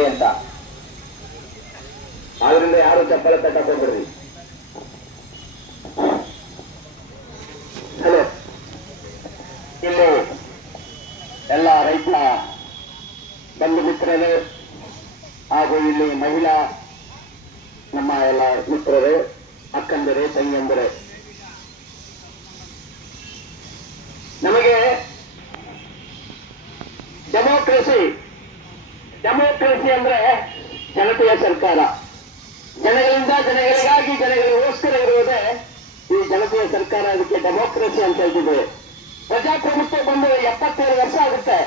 ಇರ್ಲಿ ಅಂತ. ಆದ್ರಿಂದ ಯಾರು ಚಪ್ಪಲ ತಟ್ಟಕ್ ಹೋಗ್ಬಿಡ್ರಿ ಹಲೋ. ಇಲ್ಲಿ ಎಲ್ಲ ರೈತ ಬಂಧು ಮಿತ್ರರು ಹಾಗೂ ಇಲ್ಲಿ ಮಹಿಳಾ ನಮ್ಮ ಎಲ್ಲ ಮಿತ್ರರು, ಅಕ್ಕಂದರೆ, ತಂಗಿಯಂದರೆ. ನಮಗೆ ಡೆಮೋಕ್ರಸಿ ಡೆಮೋಕ್ರಸಿ ಅಂದ್ರೆ ಜನತೆಯ ಸರ್ಕಾರ. ಜನಗಳಿಂದ ಜನಗಳಿಗಾಗಿ ಜನಗಳಿಗೋಸ್ಕರ ಇರುವುದೇ ಈ ಜನತೆಯ ಸರ್ಕಾರ, ಅದಕ್ಕೆ ಡೆಮೋಕ್ರಸಿ ಅಂತ ಹೇಳ್ತಿದ್ದೇವೆ ಪ್ರಜಾಪ್ರಭುತ್ವ ಬಂದು ಎಪ್ಪತ್ತೇಳು ವರ್ಷ ಆಗುತ್ತೆ.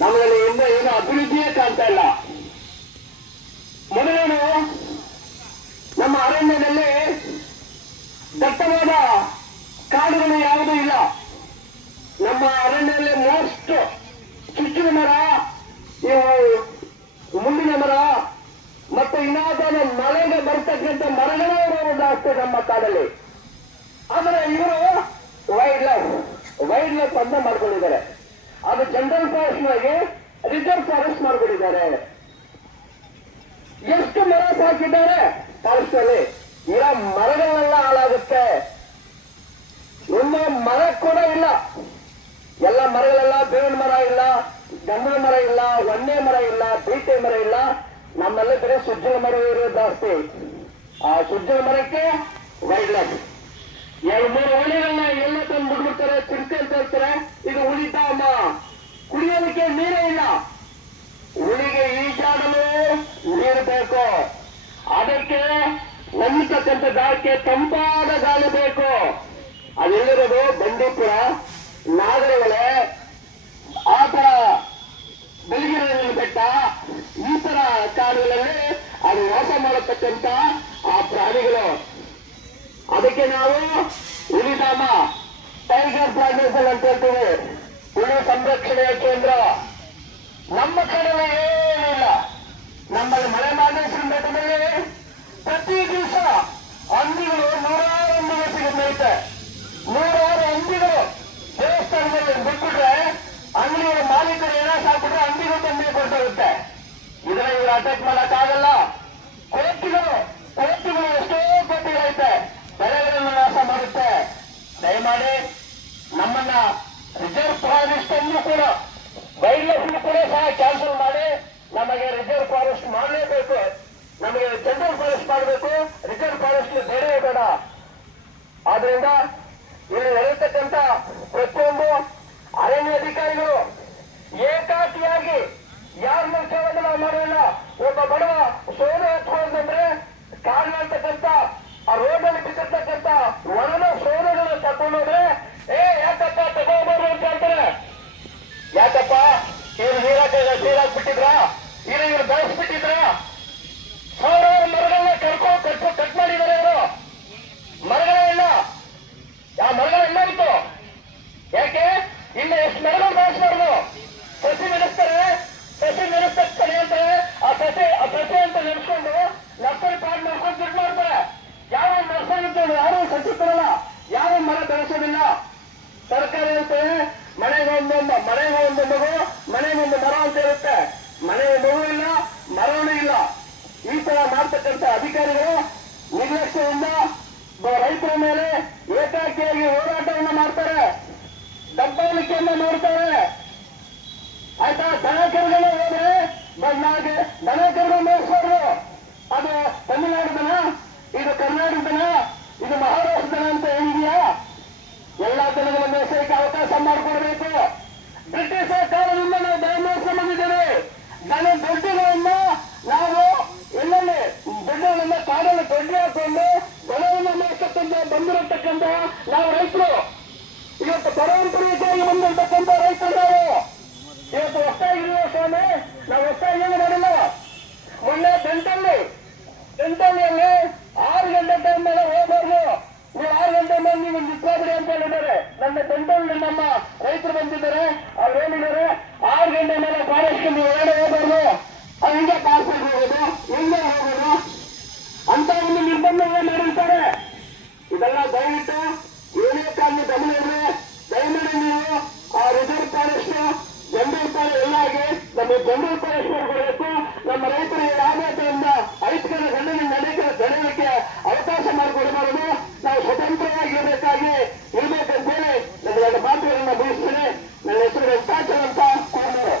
ನಮ್ಮಲ್ಲಿ ಇನ್ನೂ ಏನು ಅಭಿವೃದ್ಧಿಯೇ ಕಾಣ್ತಾ ಇಲ್ಲ. ಮೊದಲೇನು, ನಮ್ಮ ಅರಣ್ಯದಲ್ಲಿ ದಟ್ಟವಾದ ಕಾಡುಗಳು ಯಾವುದೂ ಇಲ್ಲ. ನಮ್ಮ ಅರಣ್ಯದಲ್ಲಿ ಮೋಸ್ಟ್ ಚುಚ್ಚಿನ ಮರ ಮುಂದಿನ ಮರ. ಮತ್ತು ಇನ್ನಾದ್ರೆ ಮಳೆಗೆ ಬರ್ತಕ್ಕಂಥ ಮರಗಳೇ ಇರುವುದು ನಮ್ಮ ಕಾಡಲ್ಲಿ. ಆದರೆ ಇವರು ವೈಲ್ಡ್ ಲೈಫ್ ವೈಲ್ಡ್ ಲೈಫ್ ಅಂತ ಮಾಡ್ಕೊಂಡಿದ್ದಾರೆ. ಅದು ಜನರಲ್ ಆಗಿ ರಿಸರ್ವ್ ಫಾರೆಸ್ಟ್ ಮಾಡ್ಕೊಂಡಿದ್ದಾರೆ ಎಷ್ಟು ಮರ ಸಾಕಿದ್ದಾರೆ ಫಾರೆಸ್ಟ್ ಅಲ್ಲಿ? ಇರೋ ಮರಗಳೆಲ್ಲ ಹಾಳಾಗುತ್ತೆ. ಒಂದು ಮರ ಕೂಡ ಇಲ್ಲ. ಎಲ್ಲ ಮರಗಳೆಲ್ಲ ಬೇವಿನ ಮರ ಇಲ್ಲ. ಗಂಧದ ಮರ ಇಲ್ಲ ಒನ್ನೆ ಮರ ಇಲ್ಲ, ಬೀಟೆ ಮರ ಇಲ್ಲ, ನಮ್ಮಲ್ಲಿ ಬರೀ ಸುಜ್ಜಲ ಮರ ಇರೋ ಜಾಸ್ತಿ. ಆ ಸುಜ್ಜಲ ಮರಕ್ಕೆ ವೈಲ್ಡ್ ಲೈಫ್ ಎರಡು ಮೂರು ಹುಳಿಗಳನ್ನ ಎಲ್ಲ ತಂದು ಬಿಡ್ಬಿಡ್ತಾರೆ ಚಿರತೆ ಅಂತ ಹೇಳ್ತಾರೆ. ಇದು ಉಳಿತಾಮ ಕುಡಿಯೋದಕ್ಕೆ ನೀರೇ ಇಲ್ಲ. ಹುಳಿಗೆ ಈಜಾಡಲು ನೀರು ಬೇಕು. ಅದಕ್ಕೆ ನಂಬಿತಕ್ಕಂಥ ಗಾಳಿಗೆ ತಂಪಾದ ಗಾಳಿ ಬೇಕು. ಅದೆಲ್ಲಿರೋದು ಬಂಡೀಪುರ ನಾಗರಗಳೇ ಬೆಳಗಿನ ಬೆಟ್ಟ, ಈ ತರ ಕಾಡುಗಳಲ್ಲಿ ಅದು ವಾಸ ಮಾಡತಕ್ಕಂತ ಆ ಪ್ರಾಣಿಗಳು. ಅದಕ್ಕೆ ನಾವು ಹುಲಿಧಾಮ ಟೈಗರ್ ಪ್ರಾಣಿಸಲ್ ಅಂತ ಹೇಳ್ತೀವಿ. ಹುಲಿ ಸಂರಕ್ಷಣೆಯ ಕೇಂದ್ರ. ನಮ್ಮ ಕಡೆ ಏನಿಲ್ಲ. ನಮ್ಮಲ್ಲಿ ಮಳೆ ಮಾದೇಶ್ವರ ಬೆಟ್ಟದಲ್ಲಿ ಪ್ರತಿ ಜನರಲ್ ಫಾರೆಸ್ಟ್ ಮಾಡಬೇಕು ರಿಸರ್ವ್ ಫಾರೆಸ್ಟ್ ಬೇಡವೇ ಬೇಡ. ಆದ್ರಿಂದ ಇಲ್ಲಿ ನಡೆಯತಕ್ಕಂತ ಪ್ರತಿಯೊಂದು ಅರಣ್ಯ ಅಧಿಕಾರಿಗಳು ಏಕಾಕಿಯಾಗಿ ಯಾರ ಮುಖ್ಯವಾಗಿ ನಾವು ಮಾಡೋಲ್ಲ ಒಬ್ಬ ಬಡವ ಸೋಲು ಎತ್ಕೊಂಡ್ರೆ ಕಾರಣತಕ್ಕಂತ ಆ ರೋಡಲ್ಲಿ ಬಿದ್ದಿರ್ತಕ್ಕಂತ ಒಣದ ಸೋಲುಗಳು ತಕೊಂಡೋದ್ರೆ ಏ ಯಾಕಪ್ಪ ತಗೋಬಾರ್ದು ಅಂತ ಹೇಳ್ತಾರೆ ಯಾಕಪ್ಪ ಇವ್ರು ನೀರಾಕ ನೀರಾಕ್ ಬಿಟ್ಟಿದ್ರ ಇಲ್ಲ ಇವ್ರು ಬೆಳೆಸ್ಬಿಟ್ಟಿದ್ರ ಸಾವಿರಾರು ಮರಗಳನ್ನ ಕರ್ಕೊ ಕಟ್ ಕಟ್ ಮಾಡಿದ್ದಾರೆ ಇವರು ಮರಗಳೇ ಇಲ್ಲ ಆ ಮರಗಳು ಎಲ್ಲಾಗಿತ್ತು ಯಾಕೆ ಇನ್ನು ಎಷ್ಟು ಮರಗಳು ಬೆಳೆಸಬಾರ್ದು ಸಸಿ ನಡೆಸ್ತಾರೆ ಸಸಿ ನಡೆಸ್ತಾರೆ ಅಂತಾರೆ ಆ ಸಸಿ ಆ ಸಸಿ ಅಂತ ನೆನೆಸ್ಕೊಂಡು ನರ್ಸರಿ ಪಾಡ್ ಮಾಡ್ಕೊಂಡು ದುಡ್ಡು ಮಾಡ್ತಾರೆ ಯಾವ ನರ್ಸರಿ ಅಂತ ಯಾರು ಸಸಿ ಕೊಡಲ್ಲ ಯಾವ ಮರ ಬೆಳೆಸೋದಿಲ್ಲ ಸರ್ಕಾರ ಹೇಳ್ತೇವೆ ಮನೆಗೆ ಒಂದೊಂದು ಮನೆಗೆ ಒಂದು ಮಗು ಮನೆಗೆ ಒಂದು ಮರ ಅಂತ ಇರುತ್ತೆ ಮನೆಗೆ ಮಗು ಇಲ್ಲ ಮರವೂ ಇಲ್ಲ ಈ ತರ ಮಾಡ್ತಕ್ಕಂಥ ಅಧಿಕಾರಿಗಳು ಬ- ರೈತರ ಮೇಲೆ ಏಕಾಕಿಯಾಗಿ ಹೋರಾಟವನ್ನು ಮಾಡ್ತಾರೆ. ದಬ್ಬಾಳಿಕೆಯನ್ನ ಮಾಡ್ತಾರೆ. ಆಯ್ತಾ? ದನ ಕರುಗಳು ಹೋದ್ರೆ ಬಂದಾಗ ದನ ಕರುಗಳು ಮೇಯಿಸೋರು ಅದು ತಮಿಳುನಾಡುದನ ಇದು ಕರ್ನಾಟಕದನ ಇದು ಮಹಾರಾಷ್ಟ್ರದನ ಅಂತ ಹೇಳಿದೆಯಾ ಎಲ್ಲಾ ದನಗಳ ಮೇಯಿಸಲಿಕ್ಕೆ ಅವಕಾಶ ಮಾಡಿಕೊಡ್ಬೇಕು. ಬ್ರಿಟಿಷ್ ಸರ್ಕಾರದಿಂದ ನಾವು ದಯಮೇಯಿಸಿ ಬಂದಿದ್ದೇವೆ ದನ ದೊಡ್ಡಗಳನ್ನ ನಾವು ಎಲ್ಲೆಲ್ಲಿ ಕಾಡಲ್ಲಿ ದೊಡ್ಡ ಹಾಕೊಂಡು ಬೆಳೆಯನ್ನು ಮಾಡ್ತಕ್ಕಂಥ ಬಂದಿರತಕ್ಕಂತಹ ನಾವು ರೈತರು. ಇವತ್ತು ಪರಂಪರೆಯಾಗಿ ಬಂದಿರತಕ್ಕಂಥ ರೈತರು ನಾವು ಇವತ್ತು ಹೊಸದಾಗಿರುವ ಸ್ವಾಮಿ, ನಾವು ಹೊಸದಾಗಿ ಏನು ಮಾಡಿಲ್ಲ. ಮೊನ್ನೆ ಬೆಂಟಲ್ಲಿ ಬೆಂಟಲ್ಲಿಯಲ್ಲಿ ಆರು ಗಂಟೆ ಟೈಮ್ ಮೇಲೆ ಹೋಗ್ಬಾರ್ದು. ನೀವು ಆರು ಗಂಟೆ ಮೇಲೆ ನೀವು ನಿಂತ್ಕೋಬಿಡಿ ಅಂತ ಹೇಳಿದ್ದಾರೆ. ನನ್ನ ಬೆಂಟಲ್ಲಿ ನಮ್ಮ ರೈತರು ಬಂದಿದ್ದಾರೆ ಅವ್ರು ಹೇಳಿದ್ದಾರೆ ಆರು ಗಂಟೆ ಮೇಲೆ ಫಾರೆಸ್ಟ್ ನೀವು ಹೊರಗಡೆ ಹೋಗ್ಬಾರ್ದು ಅದು ಹಿಂಗೆ ಪಾರ್ಸಲ್ ಹೋಗೋದು ಹಿಂಗೆ ಹೋಗೋದು ಅಂತ ಒಂದು ನಿರ್ಬಂಧವನ್ನ ಮಾಡಿರ್ತಾರೆ ಇದೆಲ್ಲ ದಯವಿಟ್ಟು ಏನೇ ಕಾರಣ ಗಮನ ಇದ್ರೆ ದಯಮಾಡಿ ನೀವು ಆ ರಿಸರ್ವ್ ಫಾರೆಸ್ಟ್ ಜನರಲ್ ಫಾರೆಸ್ಟ್ ಎಲ್ಲ ಆಗಿ ನಮ್ಮ ಜನರಲ್ ಫಾರೆಸ್ಟ್ ಮಾಡಿಕೊಡಬೇಕು ನಮ್ಮ ರೈತರಿಗೆ ಆಡಳಿತದಿಂದ ಐತಿಕರ ಗಣನೆ ನಡೆಯಕ್ಕೆ ನಡೆಯಲಿಕ್ಕೆ ಅವಕಾಶ ಮಾಡಿಕೊಡಬಾರದು ನಾವು ಸ್ವತಂತ್ರವಾಗಿ ಇರಬೇಕಾಗಿ ಇರಬೇಕಂತೇಳಿ ನನ್ನ ಎರಡು ಮಾತುಗಳನ್ನ ಮುಗಿಸ್ತೇನೆ ನನ್ನ ಹೆಸರು ವೆಂಕಟಾಚಲ ಅಂತ ಕೋನೂರು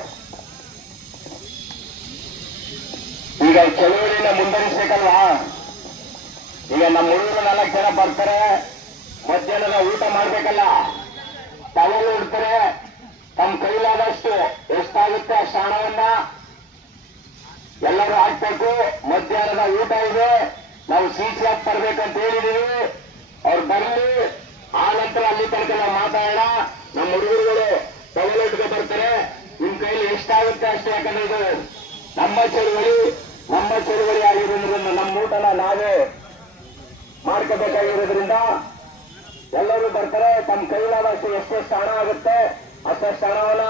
ಈಗ ಚಳುವಳಿನ ಮುಂದುವರಿಸ್ಬೇಕಲ್ವಾ ಈಗ ನಮ್ಮ ಹುಡುಗರು ನಾಲ್ಕು ಜನ ಬರ್ತಾರೆ, ಮಧ್ಯಾಹ್ನದ ಊಟ ಮಾಡ್ಬೇಕಲ್ಲ. ತಲೆಯಲ್ಲಿ ಇಡ್ತಾರೆ ತಮ್ಮ ಕೈಲಾದಷ್ಟು ಎಷ್ಟಾಗುತ್ತೆ ಅಷ್ಟು ಎಲ್ಲರೂ ಹಾಕ್ಬೇಕು, ಮಧ್ಯಾಹ್ನದ ಊಟ ಇದೆ, ನಾವು ಸಿ ಸಿ ಎಫ್ ಬರ್ಬೇಕಂತ ಹೇಳಿದೀವಿ. ಅವ್ರು ಬರಲಿ ಆ ನಂತರ ಅಲ್ಲಿ ತನಕ ನಾವು ಮಾತಾಡೋಣ. ನಮ್ಮ ಹುಡುಗರುಗಳು ಇಟ್ಕೊ ಬರ್ತಾರೆ. ನಿಮ್ ಕೈಲಿ ಎಷ್ಟಾಗುತ್ತೆ ಅಷ್ಟು, ಯಾಕಂದ್ರೆ ಇದು ನಮ್ಮ ಚಳುವಳಿ ನಮ್ಮ ಚಳುವಳಿ ಆಗಿರೋದ್ರಿಂದ ನಮ್ಮ ಊಟನ ನಾವೇ ಮಾಡ್ಕೋಬೇಕಾಗಿರೋದ್ರಿಂದ ಎಲ್ಲರೂ ಬರ್ತಾರೆ, ತಮ್ಮ ಕೈಲಾದಷ್ಟು ಎಷ್ಟು ಹಣ ಆಗುತ್ತೆ ಅಷ್ಟಷ್ಟು ಹಣವನ್ನ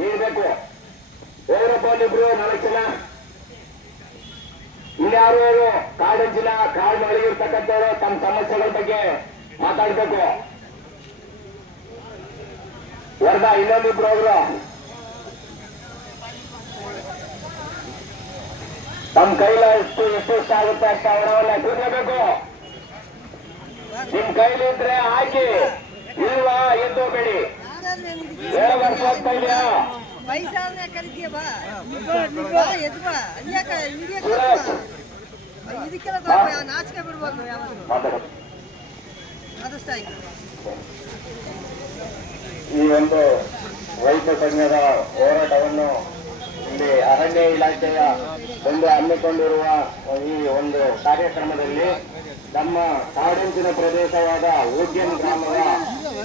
ನೀಡಬೇಕು. ಹೋಗ್ರಪ್ಪ ಒಂದಿಬ್ರು ನಾಲ್ಕು ಜನ. ಇನ್ಯಾರು ಕಾಡಂಚಿನ ಕಾಡು ಮಳಗಿರ್ತಕ್ಕಂಥವ್ರು ತಮ್ಮ ಸಮಸ್ಯೆಗಳ ಬಗ್ಗೆ ಮಾತಾಡ್ಬೇಕು. ವರ್ಗ ಇನ್ನೊಂದಿಬ್ರು ಅವರು. ತಮ್ಮ ಕೈಲಾದಷ್ಟು ಎಷ್ಟು ಎಷ್ಟು ಆಗುತ್ತೆ ಅಷ್ಟು ಅವರವನ್ನ ಕೂಡಲೇಬೇಕು ನಿಮ್ ಕೈಲಿದ್ರೆ ಹಾಕಿ ಇಲ್ವಾ ಎದ್ದು ಬಿಡಿ ವಯಸ್ಸಾದ್ರೆ ಕರಿತೀಯ ಬಾ. ಬಾ ಇದಕ್ಕೆಲ್ಲ ನಾಚಿಕೆ ಬಿಡ್ಬಾರ್ದು ಯಾವಾಗಲೂ. ಆಯ್ತು. ಈ ಒಂದು ರೈತ ಸಂಘದ ಹೋರಾಟವನ್ನು ಇಲ್ಲಿ ಅರಣ್ಯ ಇಲಾಖೆಯ ಒಂದು ಹಮ್ಮಿಕೊಂಡಿರುವ ಈ ಒಂದು ಕಾರ್ಯಕ್ರಮದಲ್ಲಿ ನಮ್ಮ ಕಾಡಂಚಿನ ಪ್ರದೇಶವಾದ ಊದ್ಯನ್ ಗ್ರಾಮದ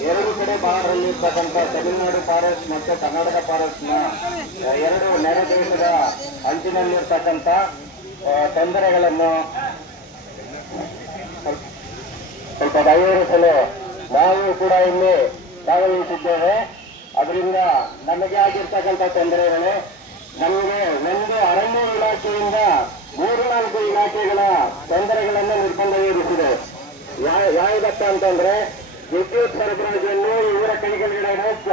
ಎರಡು ಕಡೆ ಬಾರ್ಡರಲ್ಲಿರ್ತಕ್ಕಂಥ ತಮಿಳುನಾಡು ಫಾರೆಸ್ಟ್ ಮತ್ತು ಕರ್ನಾಟಕ ಫಾರೆಸ್ಟ್ನ ಎರಡು ನೆರೆ ದೇಶದ ಅಂಚಿನಲ್ಲಿರ್ತಕ್ಕಂಥ ತೊಂದರೆಗಳನ್ನು ಸ್ವಲ್ಪ ಬಗೆಹರಿಸಲು ನಾವು ಕೂಡ ಇಲ್ಲಿ ಭಾಗವಹಿಸಿದ್ದೇವೆ. ಅದರಿಂದ ನಮಗೆ ಆಗಿರ್ತಕ್ಕಂಥ ತೊಂದರೆಗಳು ನಮಗೆ ಒಂದು ಅರಣ್ಯ ಇಲಾಖೆಯಿಂದ ಮೂರು ನಾಲ್ಕು ಇಲಾಖೆಗಳ ತೊಂದರೆಗಳನ್ನು ನಿರ್ಬಂಧವಿರಿಸಿದೆ. ಯಾ- ಯಾವುದಪ್ಪ ಅಂತಂದ್ರೆ ವಿದ್ಯುತ್ ಸರಬರಾಜನ್ನು ಇವರ ಕೈಗಳಿಡಲು